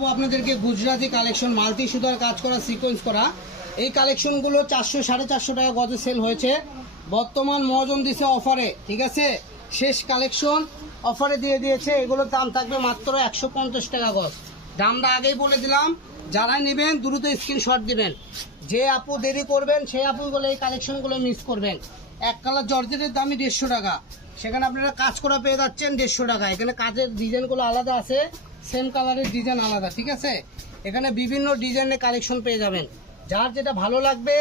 দেখাবো আপনাদেরকে Gujarati collection, multi সুতার কাজ করা, সিকোয়েন্স করা। এই কালেকশনগুলো 400 450 টাকা গজে সেল হয়েছে। বর্তমান মহাজন দিছে অফারে, ঠিক আছে, শেষ কালেকশন অফারে দিয়ে দিয়েছে। এগুলোর দাম থাকবে মাত্র 150 টাকা গজ। দামটা আগেই বলে দিলাম, যারা নেবেন দ্রুত স্ক্রিনশট দিবেন। যে আপু দেরি করবেন সেই আপুগুলো এই কালেকশনগুলো মিস করবেন। এক কালার জর্জেটের দামই 150 টাকা, সেখানে আপনারা কাজ করা পেয়ে যাচ্ছেন 150 টাকা। এখানে কাজের ডিজাইনগুলো আলাদা আছে, সেম কালারের ডিজাইন আলাদা, ঠিক আছে। এখানে বিভিন্ন ডিজাইনের কালেকশন পেয়ে যাবেন। যার যেটা ভালো লাগবে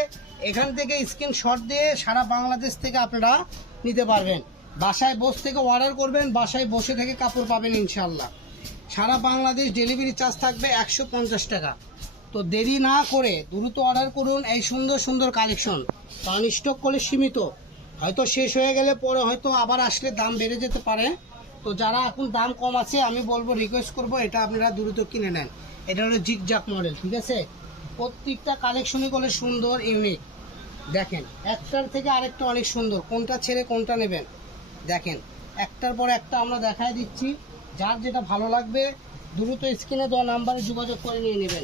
এখান থেকে স্ক্রিনশট দিয়ে সারা বাংলাদেশ থেকে আপনারা নিতে পারবেন। বাসায় বসে থেকে অর্ডার করবেন, বাসায় বসে থেকে কাপড় পাবেন ইনশাল্লাহ। সারা বাংলাদেশ ডেলিভারি চার্জ থাকবে 150 টাকা। তো দেরি না করে দ্রুত অর্ডার করুন এই সুন্দর সুন্দর কালেকশন। কারণ স্টক করলে সীমিত, হয়তো শেষ হয়ে গেলে পরে হয়তো আবার আসলে দাম বেড়ে যেতে পারে। তো যারা এখন দাম কম আছে আমি বলবো, রিকোয়েস্ট করব এটা আপনারা দ্রুত কিনে নেন। এটা হলো জিগজাক মডেল, ঠিক আছে। প্রত্যেকটা কালেকশনই করলে সুন্দর, ইউনিক। দেখেন একটার থেকে আরেকটা অনেক সুন্দর, কোনটা ছেড়ে কোনটা নেবেন দেখেন। একটার পর একটা আমরা দেখায় দিচ্ছি। যার যেটা ভালো লাগবে দ্রুত স্ক্রিনে দেওয়া নাম্বারে যোগাযোগ করে নিয়ে নেবেন।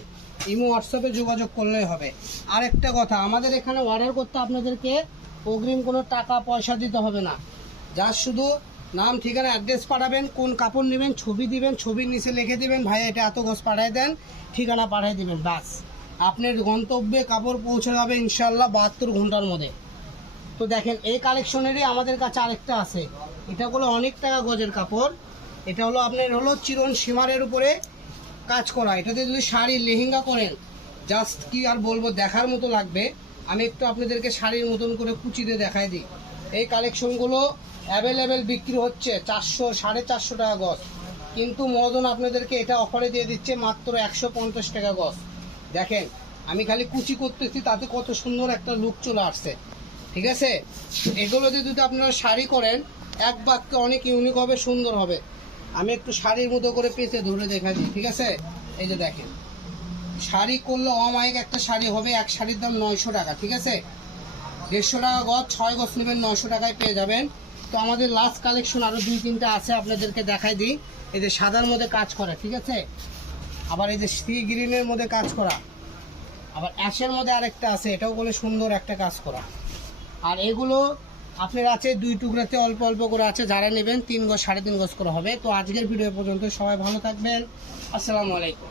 ইমো হোয়াটসঅ্যাপে যোগাযোগ করলেই হবে। আর একটা কথা, আমাদের এখানে অর্ডার করতে আপনাদেরকে অগ্রিম কোনো টাকা পয়সা দিতে হবে না। যার শুধু নাম, ঠিকানা, অ্যাড্রেস পাঠাবেন, কোন কাপড় নেবেন ছবি দিবেন, ছবির নিচে লিখে দিবেন ভাই এটা এত গজ পাঠিয়ে দেন, ঠিকানা পাঠিয়ে দিবেন, বাস আপনার গন্তব্যে কাপড় পৌঁছে যাবে ইনশাল্লাহ 72 ঘন্টার মধ্যে। তো দেখেন এই কালেকশনেরই আমাদের কাছে আরেকটা আছে। এটা হলো অনেক টাকা গজের কাপড়। এটা হলো আপনার হলো চিরন সীমারের উপরে কাজ করা। এটাতে যদি শাড়ি লেহেঙ্গা করেন জাস্ট কি আর বলবো, দেখার মতো লাগবে। আমি একটু আপনাদেরকে শাড়ির মতন করে কুচিতে দেখাই দিই। এই কালেকশনগুলো অ্যাভেলেবেল বিক্রি হচ্ছে 400 450 টাকা গজ, কিন্তু মদন আপনাদেরকে এটা অফারে দিয়ে দিচ্ছে মাত্র 150 টাকা গজ। দেখেন আমি খালি কুচি করতেছি, তাতে কত সুন্দর একটা লুক চলে আসছে, ঠিক আছে। এগুলো যদি আপনারা শাড়ি করেন এক বাক্যে অনেক ইউনিক হবে, সুন্দর হবে। আমি একটু শাড়ির মতো করে পেঁচে ধরে দেখা দিই, ঠিক আছে। এই যে দেখেন শাড়ি করলে অমায়িক একটা শাড়ি হবে। এক শাড়ির দাম 900 টাকা, ঠিক আছে। 150 টাকা গজ, 6 গজ নেবেন 900 টাকায় পেয়ে যাবেন। তো আমাদের লাস্ট কালেকশন আরও 2-3টা আছে, আপনাদেরকে দেখাই দিই। এই যে সাদার মধ্যে কাজ করা, ঠিক আছে। আবার এই যে সি গ্রিনের মধ্যে কাজ করা, আবার অ্যাশের মধ্যে আরেকটা আছে, এটাও বলে সুন্দর একটা কাজ করা। আর এগুলো আপনার আছে 2 টুকরাতে অল্প অল্প করে আছে। যারা নেবেন 3 গজ 3.5 গজ করে হবে। তো আজকের ভিডিও পর্যন্ত, সবাই ভালো থাকবেন। আসসালামু আলাইকুম।